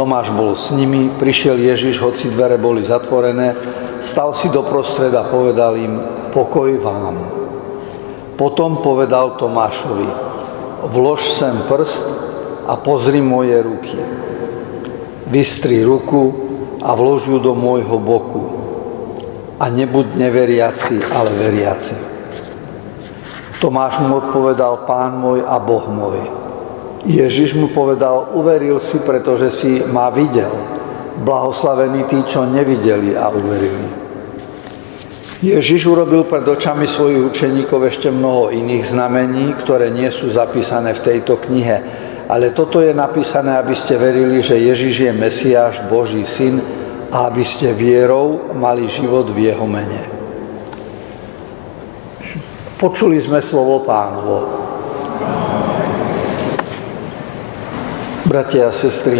Tomáš bol s nimi, prišiel Ježiš, hoci dvere boli zatvorené, stal si doprostred a povedal im: pokoj vám. Potom povedal Tomášovi: vlož sem prst a pozri moje ruky. Vystri ruku a vlož ju do môjho boku. A nebuď neveriaci, ale veriaci. Tomáš mu odpovedal: Pán môj a Boh môj. Ježiš mu povedal: uveril si, pretože si ma videl. Blahoslavení tí, čo nevideli a uverili. Ježiš urobil pred očami svojich učeníkov ešte mnoho iných znamení, ktoré nie sú zapísané v tejto knihe. Ale toto je napísané, aby ste verili, že Ježiš je Mesiáš, Boží syn, a aby ste vierou mali život v jeho mene. Počuli sme slovo Pánovo. Bratia a sestry,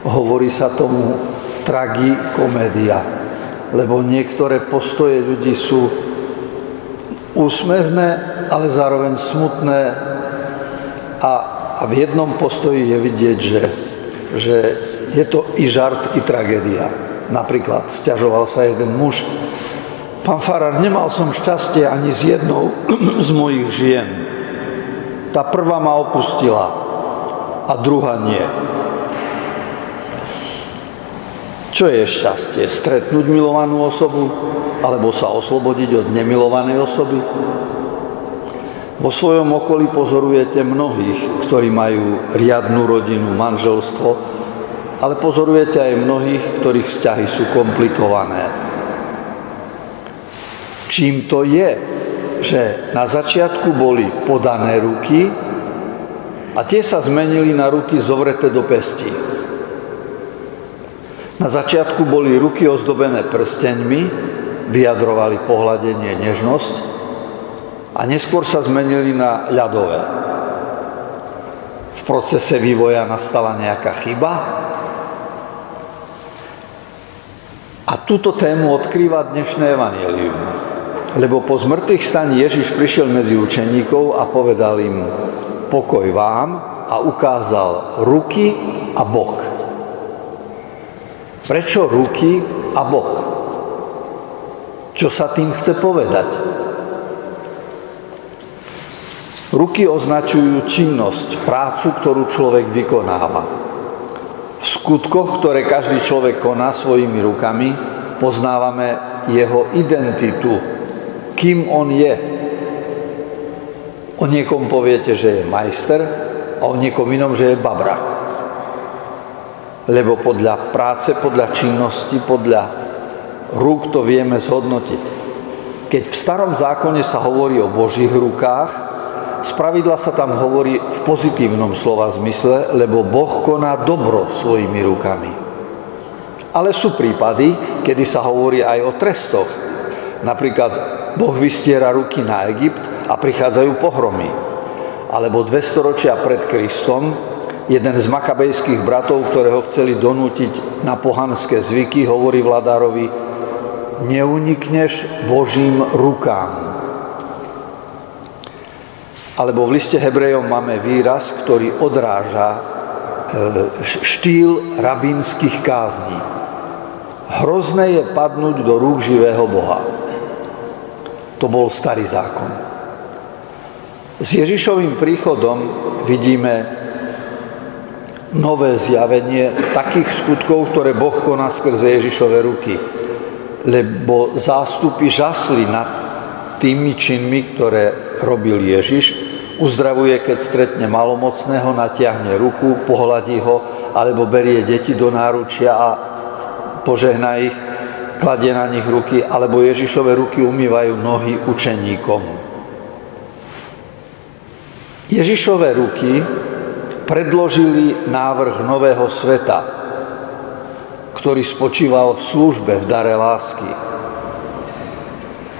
hovorí sa tomu tragikomédia, lebo niektoré postoje ľudí sú úsmevné, ale zároveň smutné a v jednom postoji je vidieť, že je to i žart, i tragédia. Napríklad sťažoval sa jeden muž: pán farár, nemal som šťastie ani s jednou z mojich žien. Tá prvá ma opustila a druhá nie. Čo je šťastie? Stretnúť milovanú osobu alebo sa oslobodiť od nemilovanej osoby? Vo svojom okolí pozorujete mnohých, ktorí majú riadnu rodinu, manželstvo, ale pozorujete aj mnohých, ktorých vzťahy sú komplikované. Čím to je, že na začiatku boli podané ruky a tie sa zmenili na ruky zovreté do pestí? Na začiatku boli ruky ozdobené prsteňmi, vyjadrovali pohľadenie, nežnosť, a neskôr sa zmenili na ľadové. V procese vývoja nastala nejaká chyba a túto tému odkrýva dnešné evanjelium. Lebo po zmrtvých staní Ježiš prišiel medzi učeníkov a povedal im: pokoj vám, a ukázal ruky a bok. Prečo ruky a bok? Čo sa tým chce povedať? Ruky označujú činnosť, prácu, ktorú človek vykonáva. V skutkoch, ktoré každý človek koná svojimi rukami, poznávame jeho identitu, kým on je. O niekom poviete, že je majster, a o niekom inom, že je babrak. Lebo podľa práce, podľa činnosti, podľa rúk to vieme zhodnotiť. Keď v starom zákone sa hovorí o Božích rukách, spravidla sa tam hovorí v pozitívnom slova zmysle, lebo Boh koná dobro svojimi rukami. Ale sú prípady, kedy sa hovorí aj o trestoch. Napríklad Boh vystiera ruky na Egypt a prichádzajú pohromy. Alebo 200 ročia pred Kristom jeden z makabejských bratov, ktorého chceli donútiť na pohanské zvyky, hovorí vladárovi: neunikneš Božím rukám. Alebo v liste Hebrejom máme výraz, ktorý odráža štýl rabínskych kázní. Hrozné je padnúť do rúk živého Boha. To bol starý zákon. S Ježišovým príchodom vidíme nové zjavenie takých skutkov, ktoré Boh koná skrze Ježišove ruky. Lebo zástupy žasli nad tými činmi, ktoré robil Ježiš. Uzdravuje, keď stretne malomocného, natiahne ruku, pohľadí ho, alebo berie deti do náručia a požehná ich, kladie na nich ruky, alebo Ježišove ruky umývajú nohy učeníkom. Ježišove ruky predložili návrh nového sveta, ktorý spočíval v službe, v dare lásky.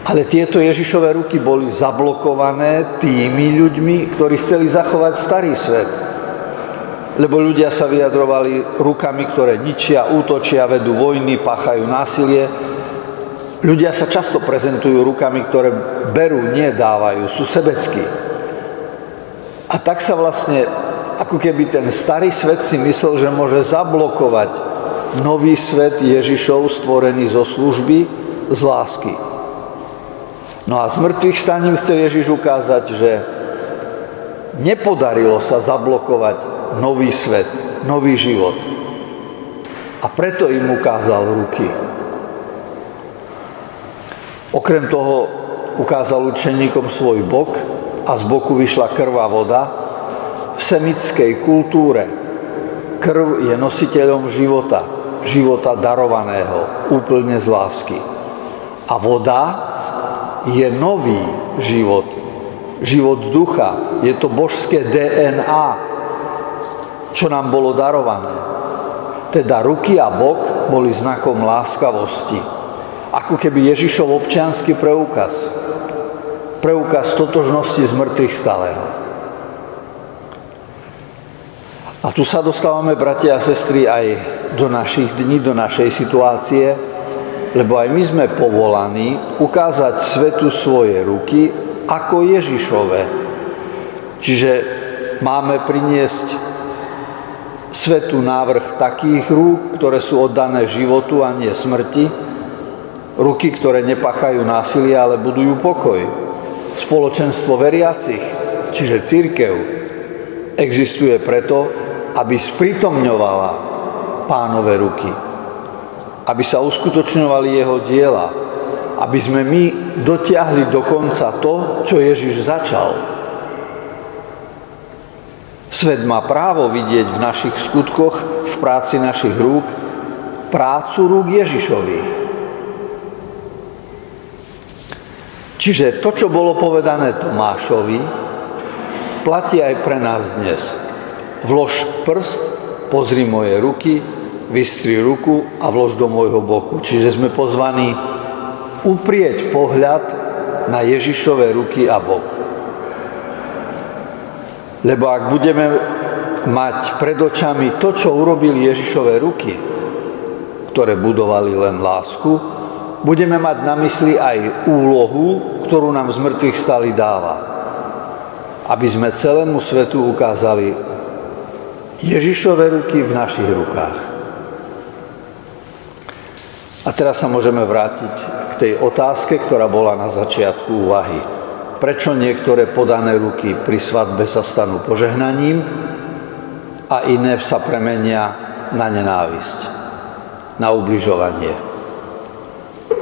Ale tieto Ježišove ruky boli zablokované tými ľuďmi, ktorí chceli zachovať starý svet. Lebo ľudia sa vyjadrovali rukami, ktoré ničia, útočia, vedú vojny, páchajú násilie. Ľudia sa často prezentujú rukami, ktoré berú, nie dávajú, sú sebeckí. A tak sa vlastne ako keby ten starý svet si myslel, že môže zablokovať nový svet Ježišov stvorený zo služby, z lásky. No a z mŕtvych staním chce Ježiš ukázať, že nepodarilo sa zablokovať nový svet, nový život. A preto im ukázal ruky. Okrem toho ukázal učeníkom svoj bok a z boku vyšla krv a voda. V semickej kultúre krv je nositeľom života, života darovaného, úplne z lásky. A voda je nový život, život ducha, je to božské DNA, čo nám bolo darované. Teda ruky a bok boli znakom láskavosti, ako keby Ježišov občiansky preukaz, preukaz totožnosti z mŕtvych stalého. A tu sa dostávame, bratia a sestry, aj do našich dní, do našej situácie, lebo aj my sme povolaní ukázať svetu svoje ruky ako Ježišove. Čiže máme priniesť svetu návrh takých rúk, ktoré sú oddané životu a nie smrti, ruky, ktoré nepáchajú násilie, ale budujú pokoj. Spoločenstvo veriacich, čiže cirkev, existuje preto, aby sprítomňovala Pánove ruky, aby sa uskutočňovali jeho diela, aby sme my dotiahli do konca to, čo Ježiš začal. Svet má právo vidieť v našich skutkoch, v práci našich rúk, prácu rúk Ježišových. Čiže to, čo bolo povedané Tomášovi, platí aj pre nás dnes. Vlož prst, pozri moje ruky, vystri ruku a vlož do môjho boku. Čiže sme pozvaní uprieť pohľad na Ježišove ruky a bok. Lebo ak budeme mať pred očami to, čo urobili Ježišove ruky, ktoré budovali len lásku, budeme mať na mysli aj úlohu, ktorú nám z mŕtvych stali dáva. Aby sme celému svetu ukázali Ježišove ruky v našich rukách. A teraz sa môžeme vrátiť k tej otázke, ktorá bola na začiatku úvahy. Prečo niektoré podané ruky pri svadbe sa stanú požehnaním a iné sa premenia na nenávisť, na ubližovanie?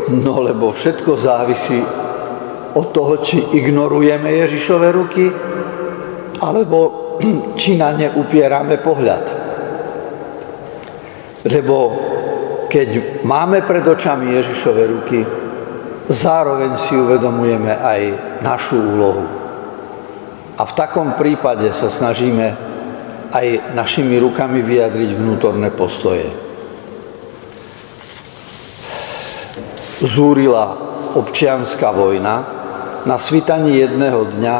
No lebo všetko závisí od toho, či ignorujeme Ježišove ruky, alebo či na ne upierame pohľad. Lebo keď máme pred očami Ježišove ruky, zároveň si uvedomujeme aj našu úlohu. A v takom prípade sa snažíme aj našimi rukami vyjadriť vnútorné postoje. Zúrila občianska vojna. Na svitaní jedného dňa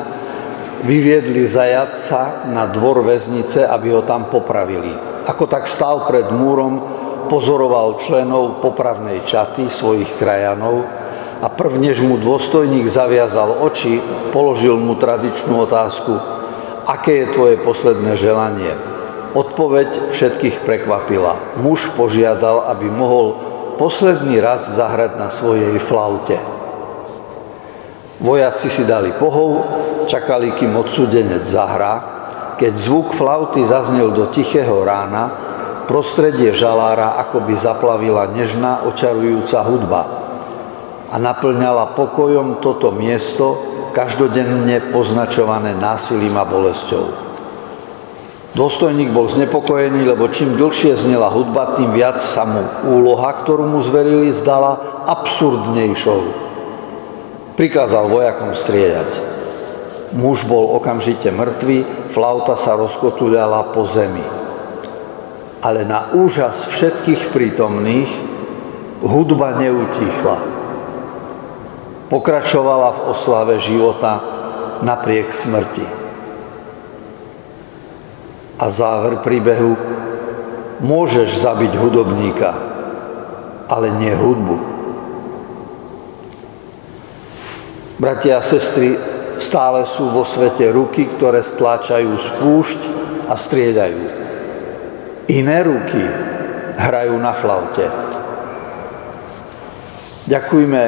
vyviedli zajatca na dvor väznice, aby ho tam popravili. Ako tak stál pred múrom, pozoroval členov popravnej čaty svojich krajanov a prvnež mu dôstojník zaviazal oči, položil mu tradičnú otázku: aké je tvoje posledné želanie? Odpoveď všetkých prekvapila. Muž požiadal, aby mohol posledný raz zahrať na svojej flaute. Vojaci si dali pohov, čakali, kým odsúdenec zahrá. Keď zvuk flauty zaznel do tichého rána, prostredie žalára akoby zaplavila nežná, očarujúca hudba a naplňala pokojom toto miesto, každodenne poznačované násilím a bolesťou. Dôstojník bol znepokojený, lebo čím dlhšie znela hudba, tým viac sa mu úloha, ktorú mu zverili, zdala absurdnejšou. Prikázal vojakom strieľať. Muž bol okamžite mŕtvy, flauta sa rozkotuľala po zemi. Ale na úžas všetkých prítomných hudba neutíchla. Pokračovala v oslave života napriek smrti. A záver príbehu: môžeš zabiť hudobníka, ale nie hudbu. Bratia a sestry, stále sú vo svete ruky, ktoré stláčajú spúšť a strieľajú. Iné ruky hrajú na flaute. Ďakujme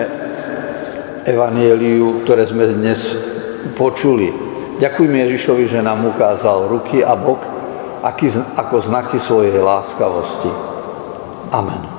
evanjeliu, ktoré sme dnes počuli. Ďakujme Ježišovi, že nám ukázal ruky a bok ako znaky svojej láskavosti. Amen.